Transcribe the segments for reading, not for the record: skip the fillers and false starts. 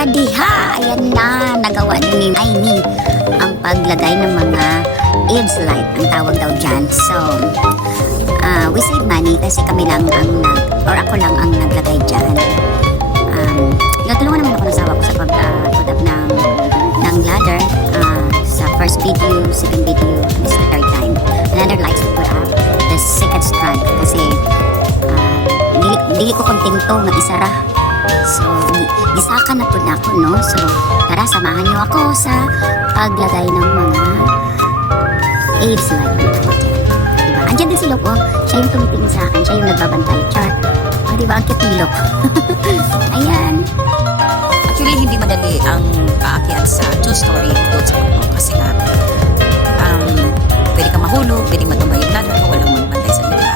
kadiha, ayan na, nagawa din ni Aimee ang paglagay ng mga AIDS light, ang tawag daw dyan. So, we save money kasi kami lang ang or ako lang ang naglagay dyan. Tinutulungan naman ako ng asawa ko sa pag-put up ng ladder. Sa first video, second video, and this is the third time. Another light to put up, the second strand kasi dili ko kontento nga isara. So, gisakan na po na ako, no? So, tara, samahan niyo ako sa paglagay ng mga AIDS light. Diba? Andiyan din si Lok, oh. Siya yung tumitingin sa akin, siya yung nagbabantay. Char. Diba, ang cute ni Lok. Ayan. Actually, hindi madali ang aakyat sa two-story doon sa Pagpong kasi nga, pwede kang mahulog, pwede matumba yung ladder ko, walang magbantay sa nila.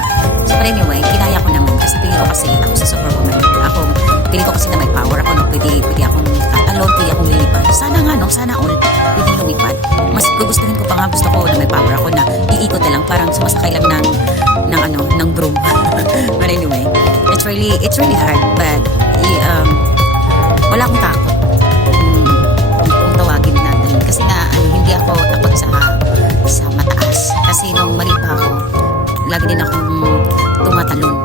So, but anyway, kinaya ko naman kasi piling ko kasi ako sa superwoman. Piling ko kasi na may power ako, no? Pwede akong katalon, pwede akong lilipad. Sana nga, no? Sana all, pwede lumipad. Mas gugustuhin ko pa nga, gusto ko na may power ako na iikot na lang, parang sumasakay lang ng broom. But anyway, it's really hard, but wala akong takot kung tawagin natin. Kasi nga, hindi ako takot sa mataas. Kasi nung mali pa ako, lagi din akong tumatalon.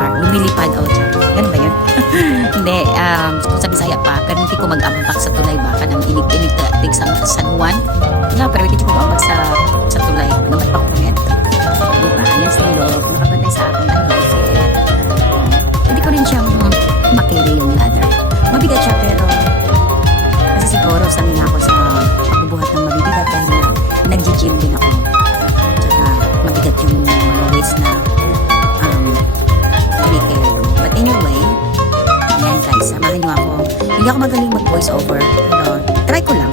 Lumilipad out. Ganun ba yun? Hindi. Kung sa Bisaya pa, pero hindi ko mag-ambak sa tulay ba? Kanang inig-inig tig sa San Juan. Wala, pero hindi ko mag-ambak sa tulay. Naman pa ko yan. Diba? Yan sa loob. Nakabantay sa akin. I like it. Hindi ko rin siya makiri yung ladder. Mabigat siya, pero kasi siguro sanay na ako sa pagbubuhat ng mabibigat dahil nag-gym din ako. Tsaka mabigat yung mga weights na but anyway, yan guys, samahan nyo ako. Hindi ako magaling mag-voice over, pero try ko lang.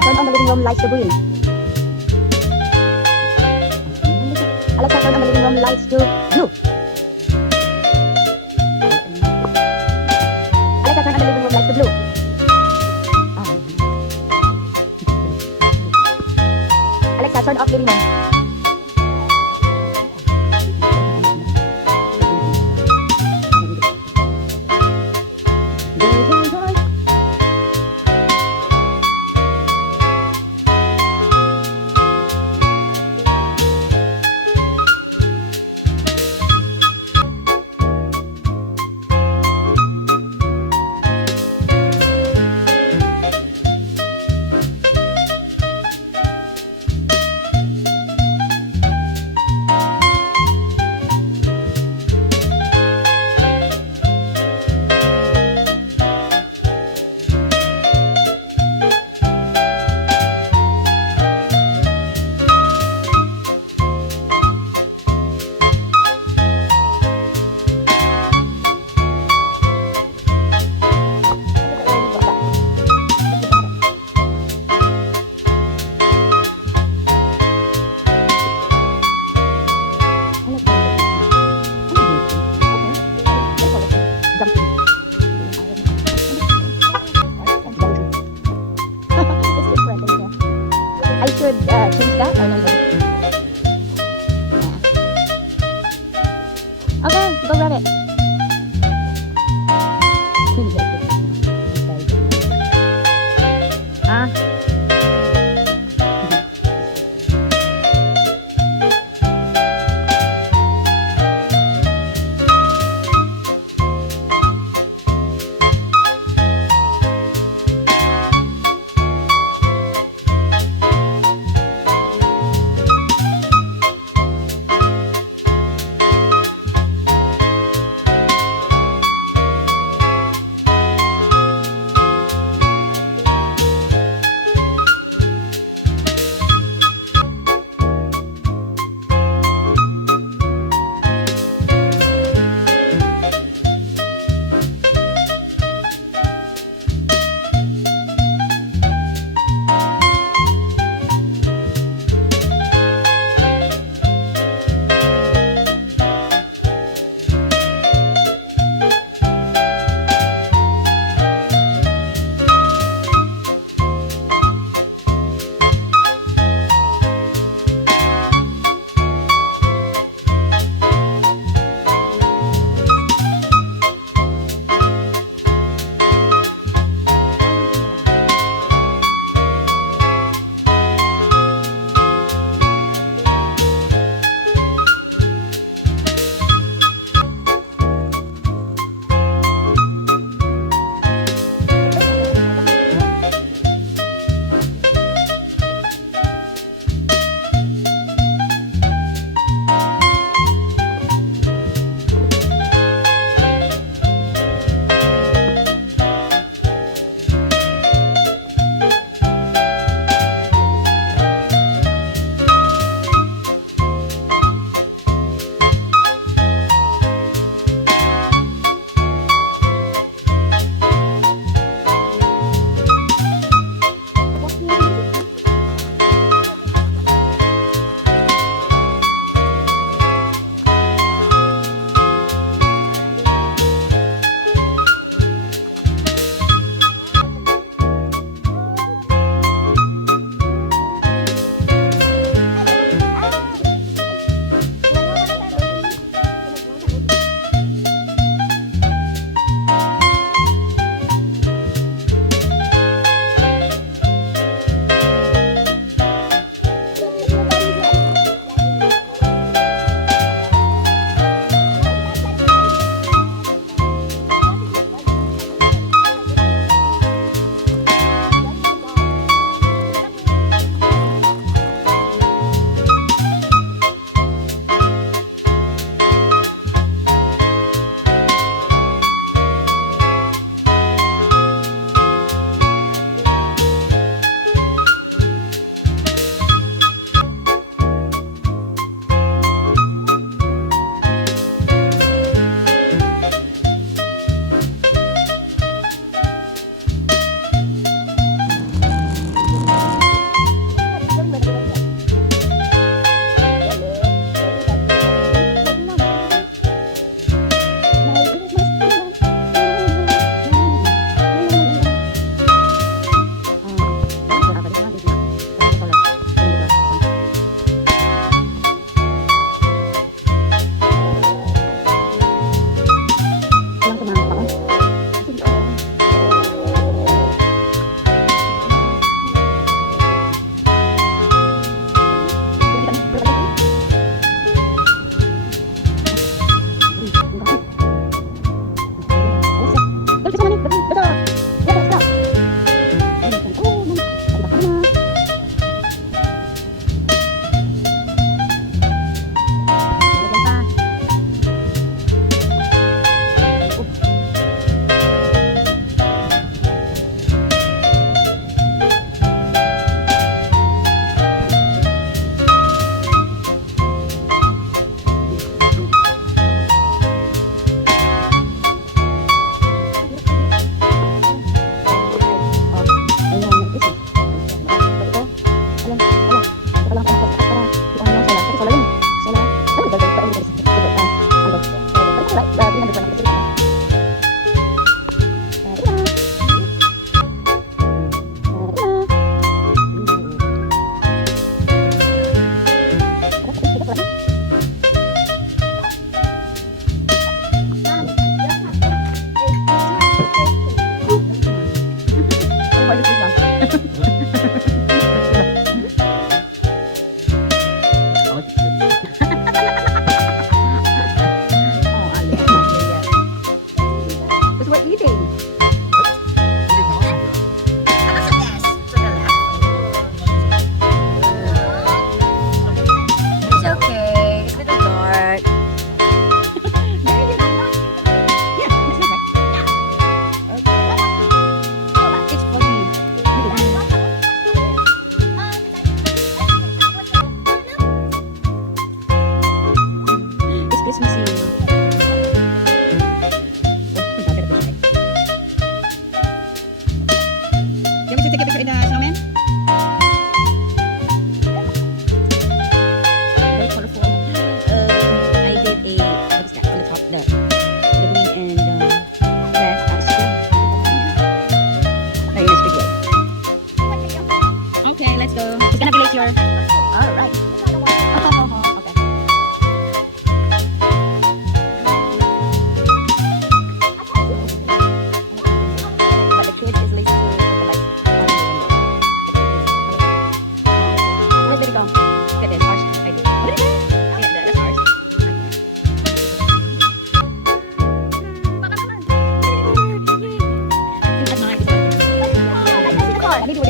Turn on the living room lights to green. Alexa, turn on the living room lights to blue. Alexa, turn on the living room lights to blue. Alexa, turn off living room. Raven, go rabbit. Ah.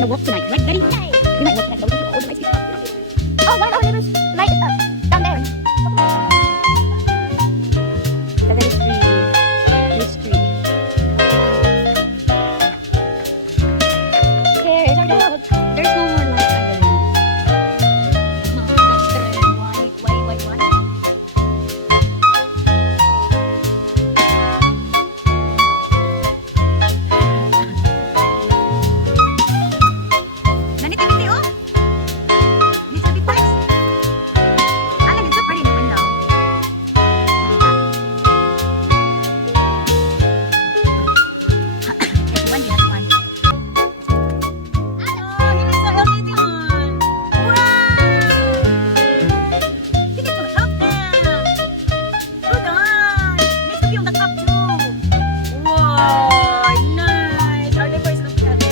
gonna walk tonight, right, Betty? Yay! We might walk tonight, but we can all the lights. Oh, one of our neighbors' light is up. Down there. That is tree. This tree. Here is our dog. There's no more light, Adeline. That's the white one. Naniti-niti, oh. Needs to be fixed. Alan, it's so pretty in the window. It's one, that's one. Oh, here's the LED one. Wow! Give it to the top now. Good on. Needs to be on the top too. Wow, nice. Our neighbor is looking at them.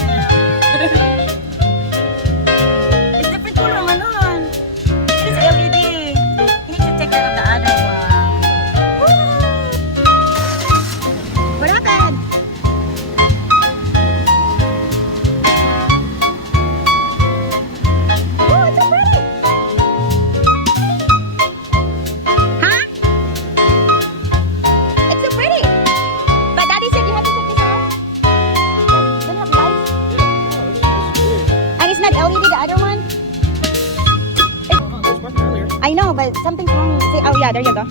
It's different color, Malon. It is LED. You need to take care of the other one. What happened? Oh, it's so pretty. Huh? It's so pretty. But Daddy said you have to take this off. Doesn't have lights. And it's not LED, the other one. I know, but something's wrong. See, oh yeah, there you go.